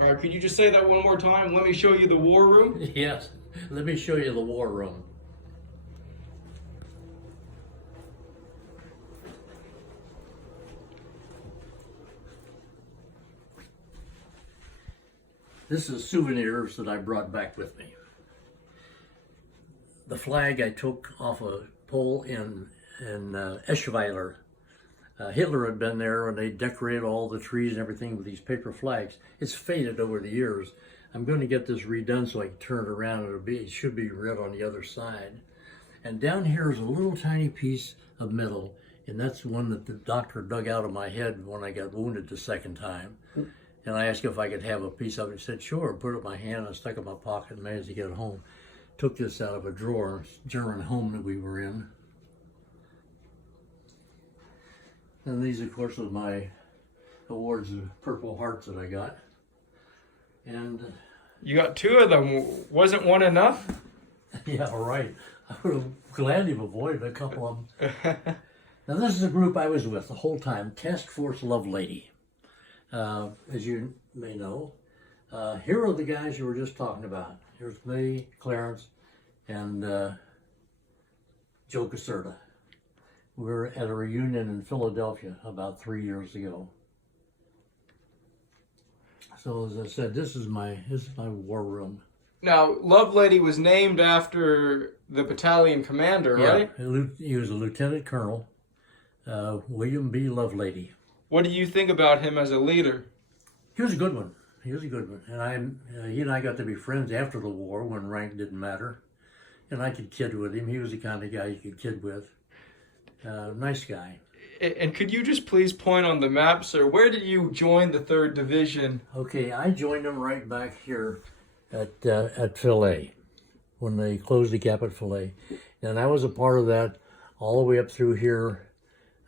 All right, could you just say that one more time? Let me show you the war room. Yes, let me show you the war room. This is souvenirs that I brought back with me. The flag I took off a pole in Eschweiler. Hitler had been there and they decorated all the trees and everything with these paper flags. It's faded over the years. I'm going to get this redone so I can turn it around. It should be red on the other side. And down here is a little tiny piece of metal, and that's the one that the doctor dug out of my head when I got wounded the second time. And I asked if I could have a piece of it. He said, sure. Put it in my hand and stuck it in my pocket and managed to get it home. Took this out of a drawer, German home that we were in. And these, of course, are my awards of Purple Hearts that I got. And You got two of them. Wasn't one enough? yeah, right. I would have gladly avoided a couple of them. Now, this is a group I was with the whole time, Task Force Love Lady. As you may know, here are the guys you were just talking about. Here's me, Clarence, and Joe Caserta. We were at a reunion in Philadelphia about 3 years ago. So as I said, this is my war room. Now, Lovelady was named after the battalion commander, right? Yeah, he was a lieutenant colonel, William B. Lovelady. What do you think about him as a leader? He was a good one. He was a good one. And he and I got to be friends after the war when rank didn't matter. And I could kid with him. He was the kind of guy you could kid with. Nice guy. And could you just please point on the map, sir? Where did you join the 3rd Division? Okay, I joined them right back here at Filet when they closed the gap at Filet. And I was a part of that all the way up through here,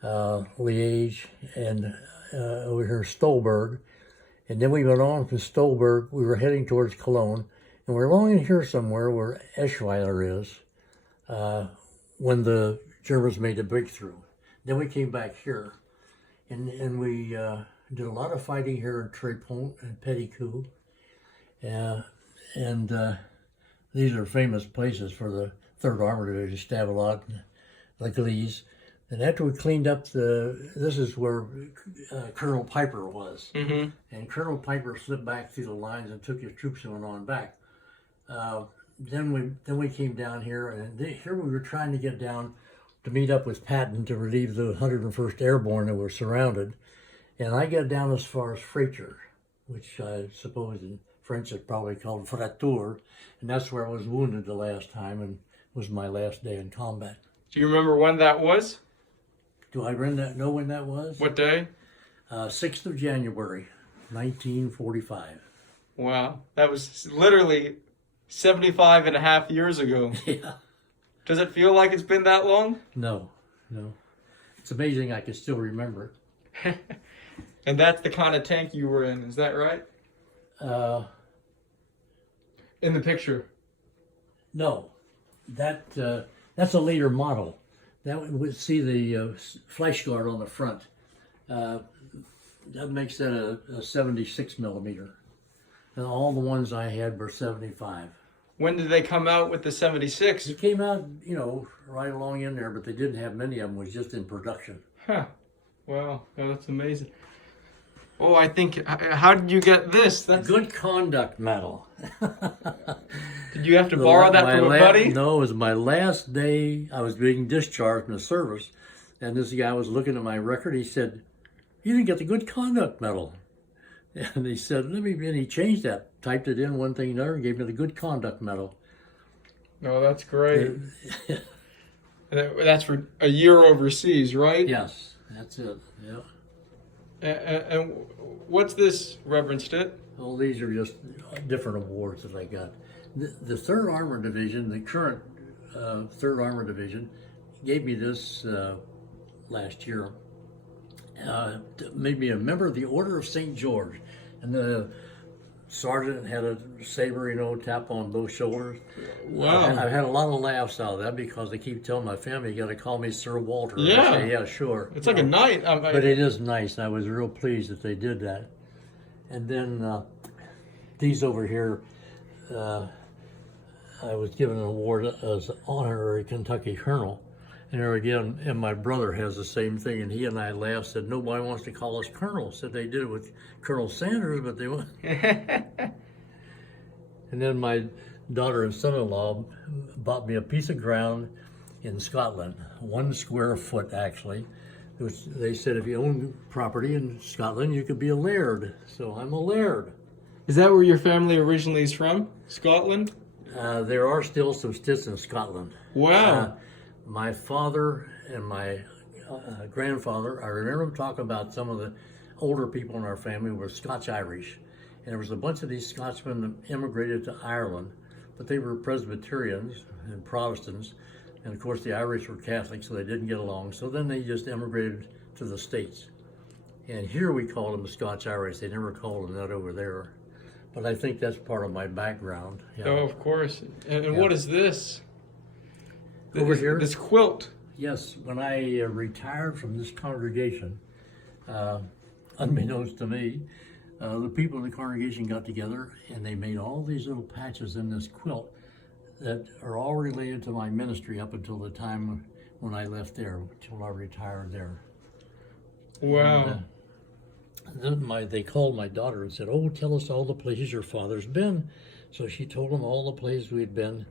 Liège, and over here Stolberg. And then we went on from Stolberg. We were heading towards Cologne. And we're along in here somewhere where Eschweiler is when the Germans made a breakthrough. Then we came back here. And we did a lot of fighting here in Trépont and Petitcoup. And these are famous places for the 3rd Armored Division, Stavelot and L'Église. And after we cleaned up this is where Colonel Piper was. Mm-hmm. And Colonel Piper slipped back through the lines and took his troops and went on back. Then we came down here, and here we were trying to get down to meet up with Patton to relieve the 101st Airborne that were surrounded. And I got down as far as Freiture, which I suppose in French is probably called Fracture. And that's where I was wounded the last time and was my last day in combat. Do you remember when that was? Do I know when that was? What day? 6th of January, 1945. Wow, that was literally 75 and a half years ago. Yeah. Does it feel like it's been that long? No. It's amazing I can still remember it. And that's the kind of tank you were in, is that right? In the picture. No, that's a later model. That would see the flash guard on the front. That makes that a 76 millimeter. And all the ones I had were 75. When did they come out with the 76? It came out, right along in there, but they didn't have many of them. It was just in production. Huh. Wow, that's amazing. Oh, I think, how did you get this? That's Good Conduct Medal. Did you have to borrow that from a buddy? No, it was my last day. I was being discharged from the service, and this guy was looking at my record. He said, "You didn't get the Good Conduct Medal." And he said, and he changed that, typed it in one thing another, and gave me the Good Conduct Medal. Oh, that's great. That's for a year overseas, right? Yes, that's it, yeah. And what's this, Reverend Stitt? Well, these are just different awards that I got. The 3rd Armored Division, the current 3rd Armored Division, gave me this last year. Made me a member of the Order of St. George. And the sergeant had a saber, tap on both shoulders. Wow. I've had a lot of laughs out of that because they keep telling my family, you got to call me Sir Walter. Yeah. I say, yeah, sure. It's like a knight. But it is nice, and I was real pleased that they did that. And then these over here, I was given an award as honorary Kentucky Colonel. And there again, and my brother has the same thing, and he and I laughed, said, nobody wants to call us Colonel. Said they did it with Colonel Sanders, but they won't. And then my daughter and son-in-law bought me a piece of ground in Scotland, 1 square foot actually. They said if you own property in Scotland, you could be a laird. So I'm a laird. Is that where your family originally is from? Scotland? There are still some Stitts in Scotland. Wow. My father and my grandfather, I remember them talking about some of the older people in our family were Scotch-Irish. And there was a bunch of these Scotchmen that immigrated to Ireland, but they were Presbyterians and Protestants. And of course the Irish were Catholic, so they didn't get along. So then they just immigrated to the States. And here we call them Scotch-Irish. They never called them that over there. But I think that's part of my background. Yeah. Oh, of course. And what is this? Over here? This quilt. Yes, when I retired from this congregation, unbeknownst to me, the people in the congregation got together and they made all these little patches in this quilt that are all related to my ministry up until the time when I left there, until I retired there. Wow. And then they called my daughter and said, oh, tell us all the places your father's been. So she told them all the places we'd been,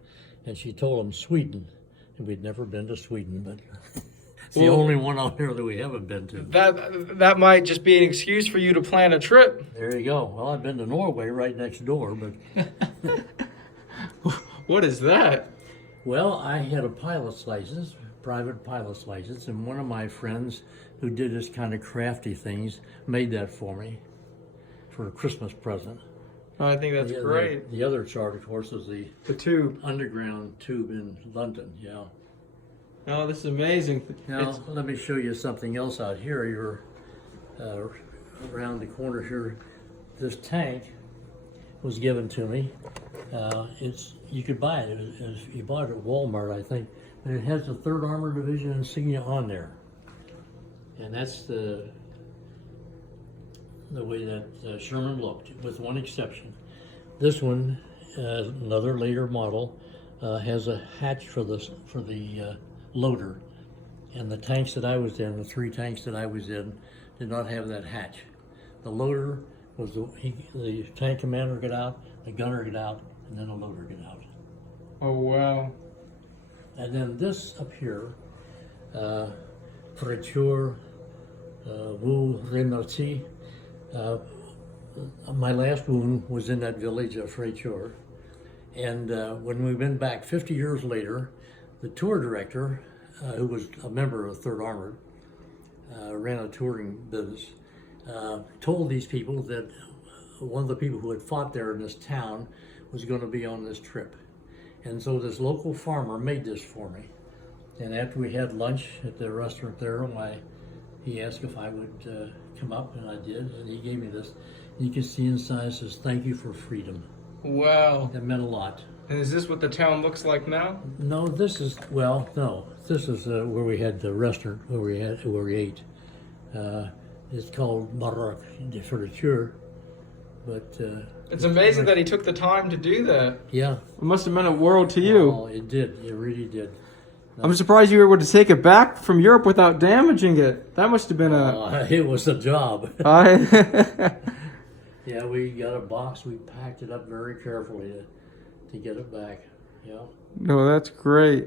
and she told them Sweden. And we'd never been to Sweden, but it's the only one out there that we haven't been to. That might just be an excuse for you to plan a trip. There you go. Well, I've been to Norway right next door, but... What is that? Well, I had a pilot's license, private pilot's license, and one of my friends who did this kind of crafty things made that for me for a Christmas present. Oh, I think that's great. The other chart, of course, is the tube. Underground tube in London, yeah. Oh, this is amazing. Now, let me show you something else out here. You're around the corner here. This tank was given to me. You could buy it. You bought it at Walmart, I think. And it has the 3rd Armored Division insignia on there. And that's the way that Sherman looked, with one exception. This one, another later model, has a hatch for the loader. And the tanks that I was in, the 3 tanks that I was in, did not have that hatch. The loader was the tank commander got out, the gunner got out, and then the loader got out. Oh, wow. And then this up here, Fracture Wu Remercie. My last wound was in that village of Fracture. And when we went back 50 years later, the tour director, who was a member of 3rd Armored, ran a touring business, told these people that one of the people who had fought there in this town was going to be on this trip. And so this local farmer made this for me. And after we had lunch at the restaurant there, he asked if I would come up, and I did, and he gave me this. And you can see inside it says, "Thank you for freedom." Wow. That meant a lot. And is this what the town looks like now? No, this is, no. This is where we had the restaurant, where we ate. It's called Barak de Furniture, but... it's amazing that he took the time to do that. Yeah. It must have meant a world to you. Oh, it did. It really did. I'm surprised you were able to take it back from Europe without damaging it. That must have been it was a job. I... Yeah, we got a box. We packed it up very carefully to get it back. Yeah. No, that's great.